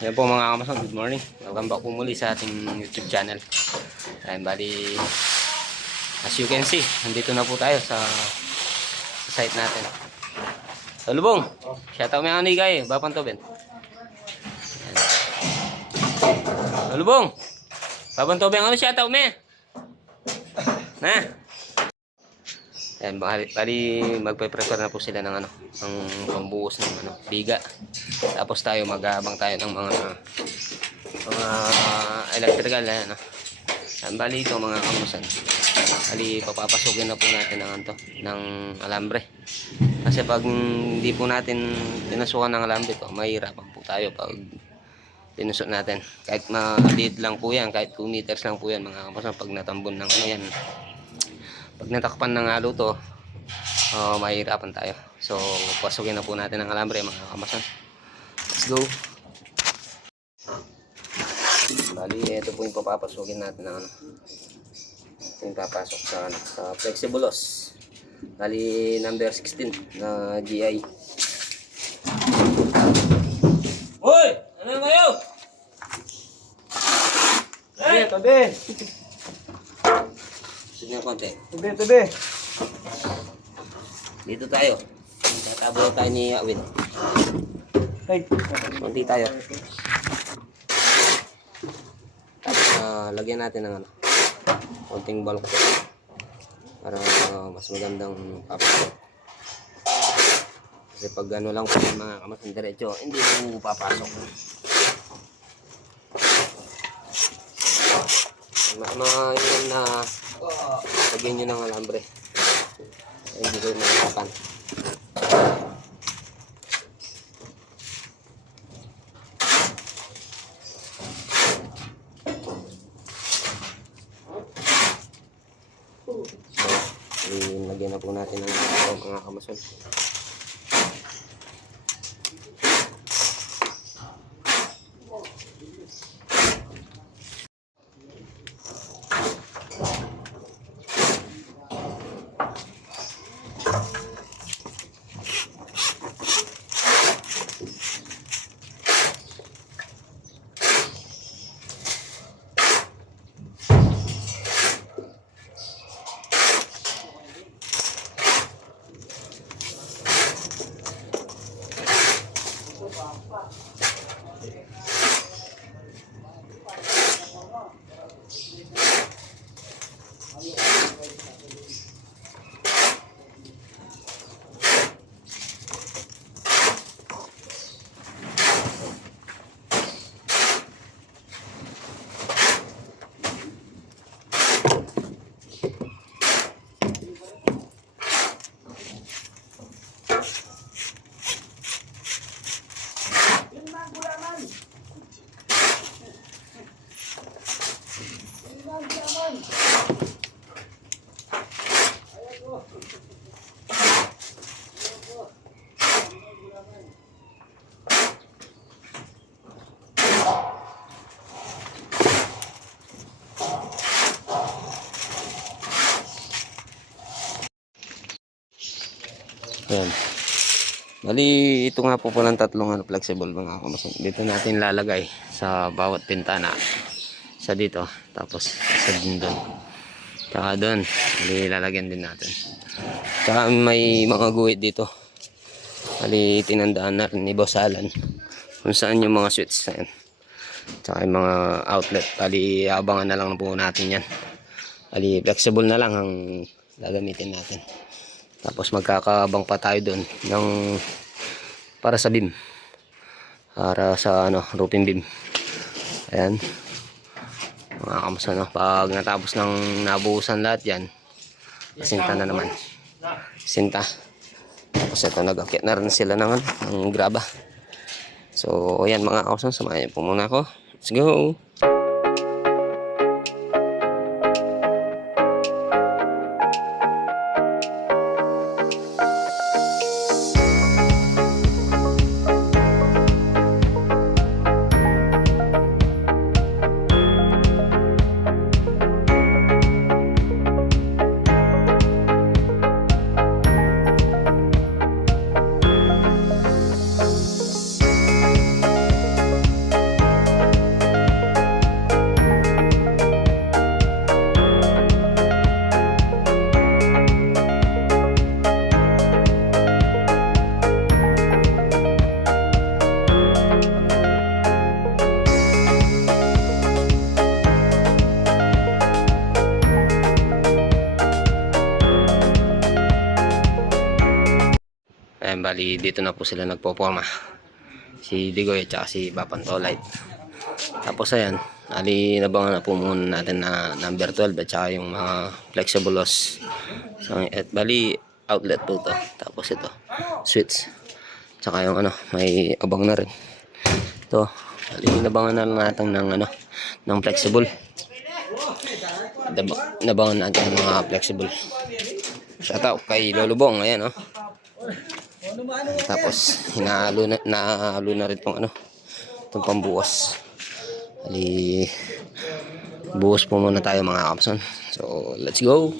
Ayan po mga kamason, good morning. Welcome back po muli sa ating YouTube channel. Ayan, bali, as you can see, nandito na po tayo sa site natin. Salubong! Shoutout mga anigay, Bapan to Ben. Salubong! Bapan to Ben, ano shoutout me? Na? Ayan, bali magpe-prepare na po sila ng ng pambuhos ng biga. Tapos tayo mag-aabang tayo ng mga electrical na bali ito mga kamusan. Bali papapasukin na po natin ng alambre. Kasi pag hindi po natin pinasukan ng alambre ito, mahirapan po tayo pag tinusok natin. Kahit maliit lang po yan, kahit 2 meters lang po yan mga kamusan, pag natambon ng yan. Pag natakpan ng halo to, mahirapan tayo. So, pasukin na po natin ang alambre mga kamasan. Let's go. Bali, ito po yung papapasukin natin ng ito yung papasok sa flexibulos. Bali, number 16 na GI. Hoy! Ano kayo? Hey! Tabi! Sige nga konti. Tabi! Dito tayo. Tatabo tayo ni Awin. Ay! Konti tayo. Tapos lagyan natin ng konting balok para mas magandang papasok. Kasi pag lang po mga kamasan diretso, hindi po papasok. Yun na lagyan nyo ng alambre. Hindi ko mahirapan. Lagyan na po natin ng mga kamason. Ayan. Bali, ito nga po palang tatlong flexible mga kamason. Dito natin lalagay sa bawat pintana. Isa dito, tapos isa din doon. Tsaka doon, bali lalagyan din natin. Tsaka may mga guhit dito. Bali, tinandaan na rin ni Boss Alan kung saan yung mga switch na yan. Tsaka yung mga outlet. Bali, abangan na lang po natin yan. Bali, flexible na lang ang gagamitin natin. Tapos magkakabang pa tayo doon ng para sa beam. Para sa roofing beam. Ayan. Mga kamusta pag natapos ng nabuhusan lahat yan, sinta na naman. Sinta. Tapos ito nag-akit na rin sila ng graba. So ayan mga kamusta, samayan po muna ako. Let's go! Ayan, bali dito na po sila nagpo-forma. Si Digoy at saka si Papantolite. Tapos ayan, nabangan na po muna natin na number 12 at saka yung mga flexible loss. So, at bali outlet po to. Tapos ito, switch. Tsaka yung may abang na rin. Ito, bali nabangan na lang natin ng flexible. Nabangan natin ng mga flexible. Shout out kay Lolo Bong, ayan Tapos naalo na rin itong pambuwas. Bali buhos po muna tayo mga kapson. So let's go.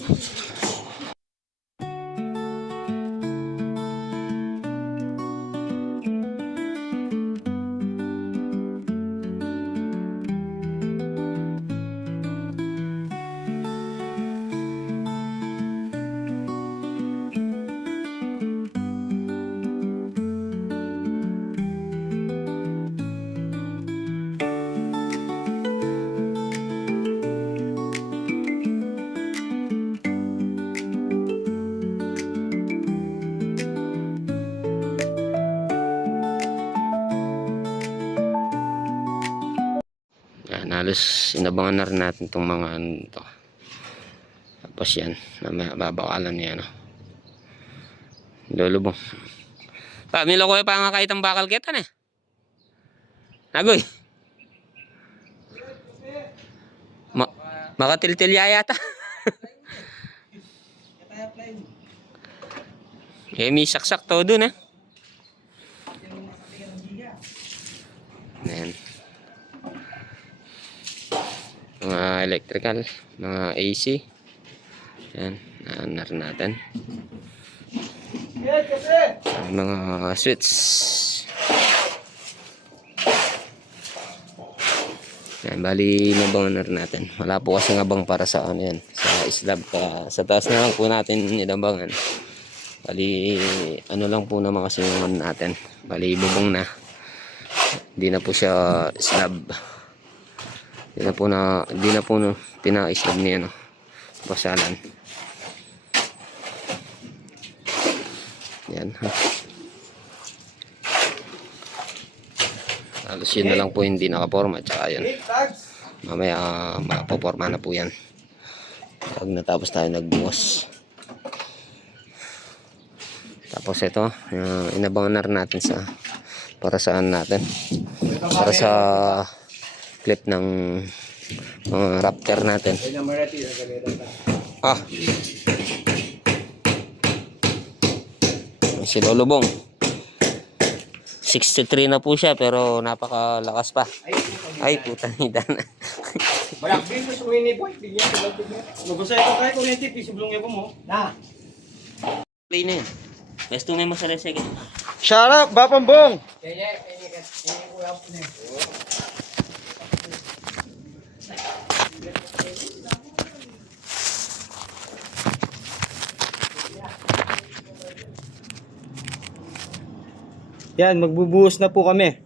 Halos inabangan na rin natin itong mga to. Tapos yan, babakalan niya Lulubong. Milo ko pa nga kahit ang bakal kita na. Nagoy. Makatiltil yata. May saksak to dun Ayan. Mga electrical, mga AC. Yan, rin natin. Mga switch. Yan, bali nabangan na rin natin. Wala po kasi abang para sa yan, sa slab. Sa taas na lang po natin inabangan. Bali, lang po naman kasi yung natin. Bali, bubong na. Hindi na po siya slab. Hindi na po pina-slab niya basalan. Yan halos yun na lang po hindi nakaporma. Tsaka yan mamaya mapoporma na po yan pag natapos tayo nagbuwas. Tapos ito inabangan na rin natin para saan natin, para sa clip ng mga Raptor natin. Si Lolo Bong 63 na po siya pero napakalakas pa. Ay puta ni Dan. Malakbin mo sumini boy, bigyan ko lang tignan. Magusay ko kay kuryente pisiblong yabo mo. Na. Play na yan. Best may masala sige. Shut up, Bapambong. Yan, magbubuhos na po kami.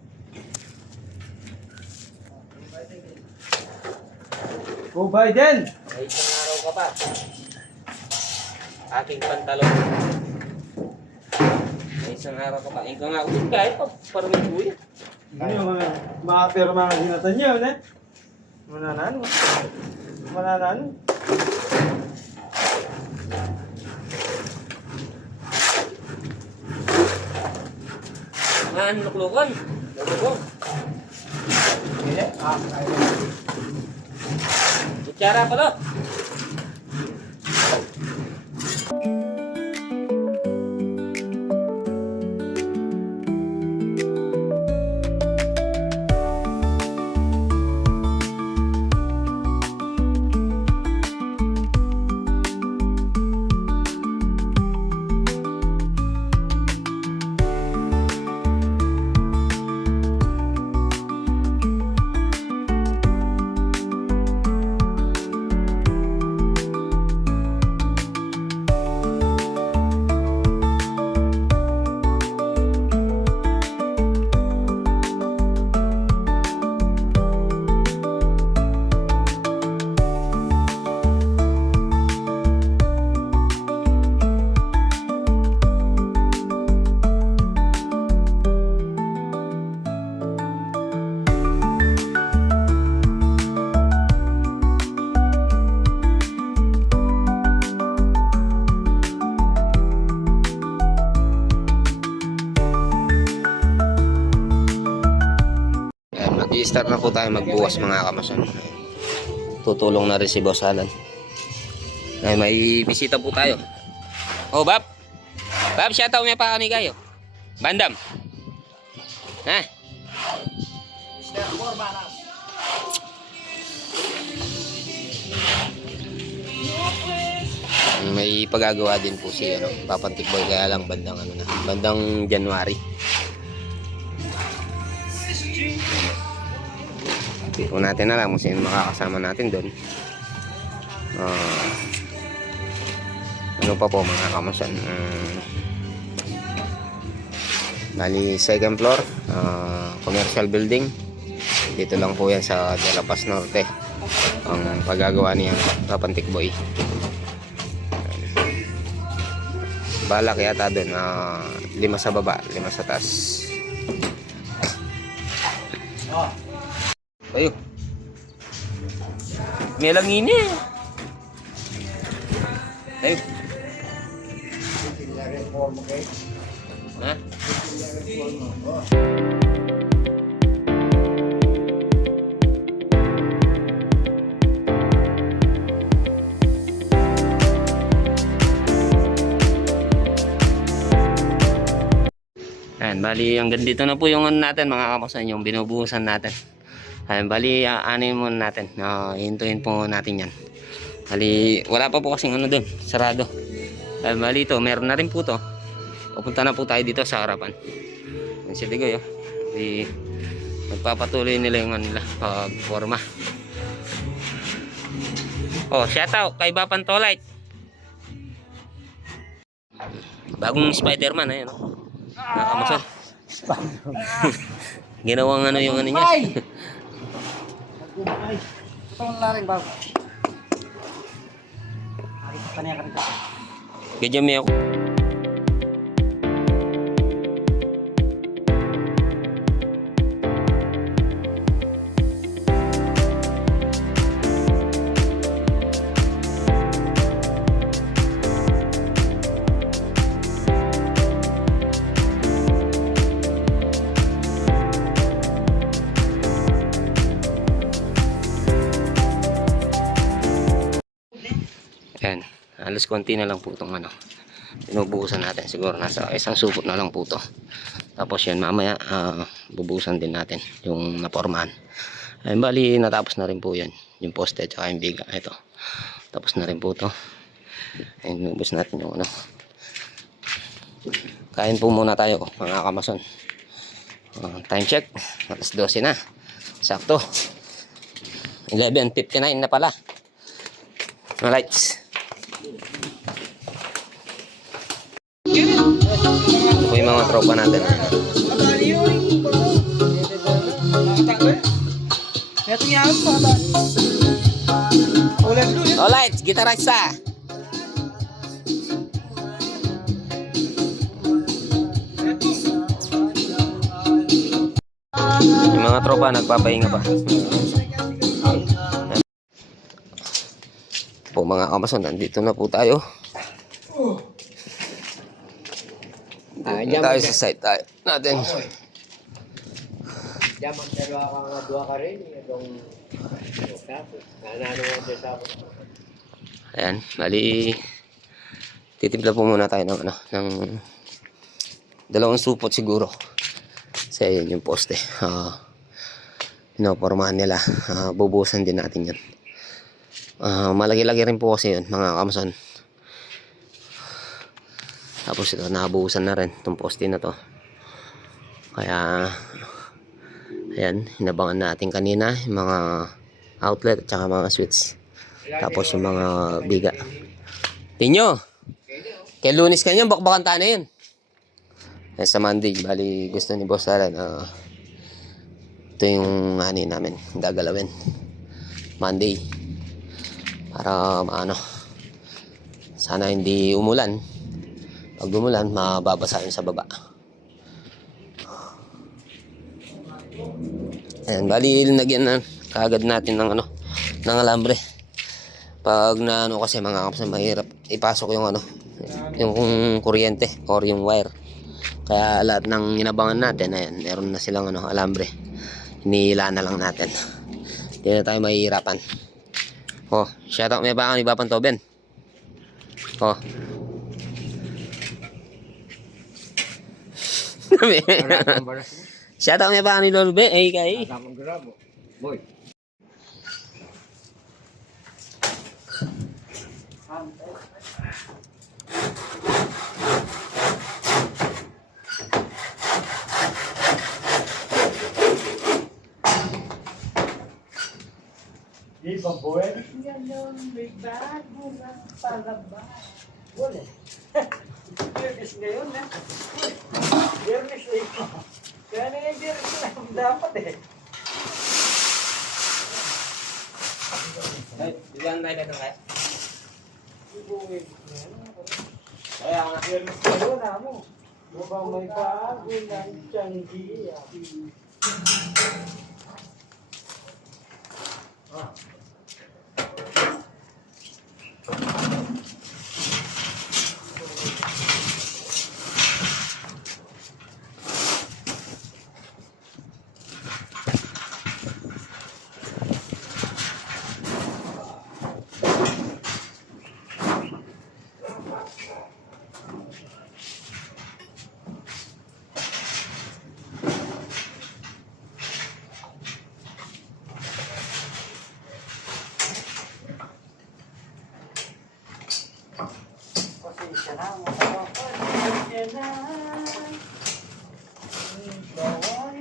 Go Biden! May isang araw ka pa. Aking pantalon. May isang araw ka pa. Ikaw nga ulit kahit pa. Parang may buhay. Ano yung mga pera mga ginatan niyo, Mananano. Ngayon, luklukan. Luklukan. Kutsara pala. mag-start na po tayo magbukas mga kamason. Tutulong na rin si Boss Alan. Ay, may bisita po tayo. Oh, Bab. Bab, siya tao may pa kani kayo. Bandam. Ha? May pagagawa din po si ano, Papantik Boy, kaya lang bandang ano na, bandang January. Hindi po natin alam kung sino makakasama natin doon. Ano pa po mga kamasan, bali second floor, commercial building. Dito lang po yan sa De La Paz Norte ang paggagawa niya Papantik Boy. Balak yata doon, 5 sa baba, 5 sa taas. Ayo. May langin eh. Ayo. Ha? Ayan, bali hanggang dito na po yung ano natin mga kamasan, yung binubuhusan natin. Ayan, bali anin muna natin. Hintuin po natin yan. Bali wala pa po kasing ano dun, sarado. Ayan, bali ito, meron na rin po to. Pupunta na po tayo dito sa harapan. Ayan si Ligoy, oh. Bali, magpapatuloy nila yung ano nila, pag-forma. Oh, shout out kay Bapan Tolite. Bagong Spider-Man, ayan, oh. Nakamasan. Ginawang ano yung ano niya. Ganyan may ako. Ayan, halos konti na lang po itong ano, binubuhusan natin. Siguro nasa isang supot na lang po ito. Tapos yan mamaya bubuhusan din natin yung napormahan. Ayan, bali natapos na rin po yan, yung poste at yung biga. Ito, tapos na rin po ito. Ayan, binubus natin yung ano. Kain po muna tayo mga kamason. Time check, alas 12 na, sakto 11:59 na pala. No lights. Ito po yung mga tropa natin. Oh lights, gitarista. Yung mga tropa nagpapahinga pa. Po mga kamason, nandito na po tayo. Dito tayo sa site natin. Jaman dua ka rin yung Ayan, bali titimpla po muna tayo ng ano, ng 2 supot siguro. Kasi ayun yung poste. Pinopormahan nila. Bubuhusan din natin yan. Malaki-laki rin po kasi yun mga kamason. Tapos ito, nabuhusan na rin itong poste na to. Kaya ayan, hinabangan natin kanina yung mga outlet at saka mga switch. Tapos yung mga biga. Tinyo, kay Lunes kanyo bakbakan tayo na yun. Sa Monday, bali gusto ni Boss Alan, ito yung ani namin gagalawin Monday para ano, sana hindi umulan. Pag umulan, mababasa yun sa baba. Ayan, bali lagyan na kaagad natin ng ano, ng alambre. Pag na ano kasi mga kapatid, mahirap ipasok yung ano, yung kuryente or yung wire. Kaya lahat ng inabangan natin, ayan, meron na silang ano, alambre. Hinihila na lang natin. Hindi na tayo mahihirapan. Oh, shoutout may baka iba pang toben. Oh. Shoutout may baka ni Lolbe. Eh, kay. Tamang grabo. Boy. Di ba, boy? Yan yung may bago na palabas. Wala. Biyernes ngayon, ha? Biyernes ito. Kaya na yung biyernes na dapat eh. Ay, diyan tayo dito kaya. Kaya nga biyernes ngayon, ha mo. Mukhang may bago ng tiyanggi. Pasensya na, mga kapatid. Pasensya na. Bawal.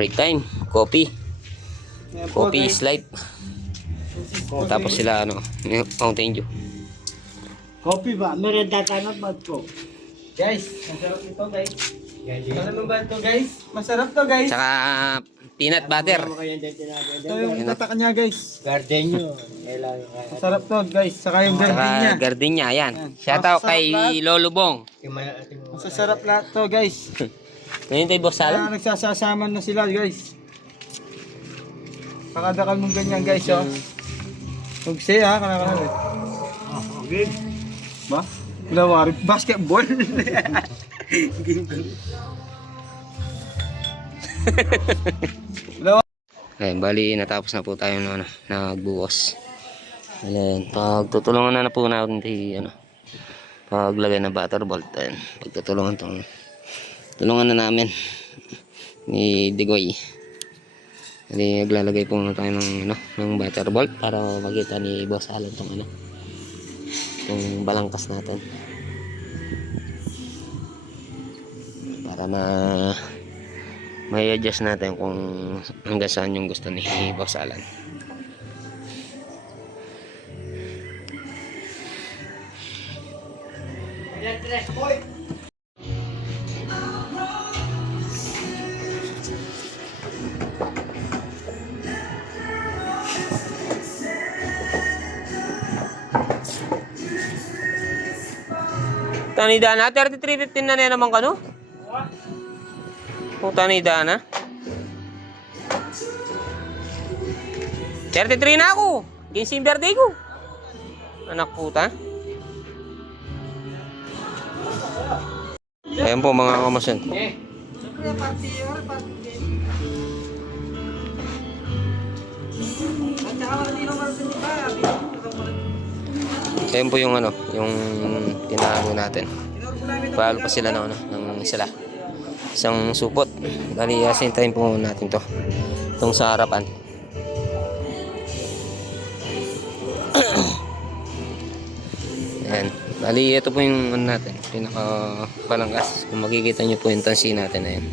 Break time. Coffee. Coffee is life. Tapos sila ano, Mountain Dew. Kopi ba? Merenda tanot ba po? Guys, masarap ito guys. Alam mo ba ito guys? Masarap to guys. Saka peanut butter. Ito yung tatak niya guys. Garden nyo. Kailangan. Masarap to guys. Saka yung ganding niya. Saka gardenia, yan. Shoutout kay Lolo Bong. Masasarap lahat to guys. Ngayon tayo boss Kaya salad. nagsasasama na sila guys. Pakadakal mong ganyan guys oh. Huwag siya ha, kanakalan eh. Okay. Ba? Lawari, basketball. Ayun, bali natapos na po tayo no, nagbuwas. Ayun, pagtutulungan na po natin ano, paglagay ng butter bolt. Ayan, tulungan na namin ni Digoy. Hindi naglalagay po na tayo ng butter bolt para makita ni Boss Alan itong balangkas natin. Para may adjust natin kung hanggang saan yung gusto ni Boss Alan. Ayan, tres, boy. Tanida na, 33.15 na naman ka, no? Kung tanida na. 33 na ako. Ginseng birthday ko. Anak puta. Ayan po mga kamasan. Eh, Siyempre, party game. At saka wala din naman sa iba. Ayan po yung yung tinago natin. Palo pa sila ng isang supot. Bali, asintayin po natin to. Itong sa harapan. Ayan. Bali, ito po yung natin. Pinaka balangkas. Kung makikita nyo po yung tansi natin. Ayan.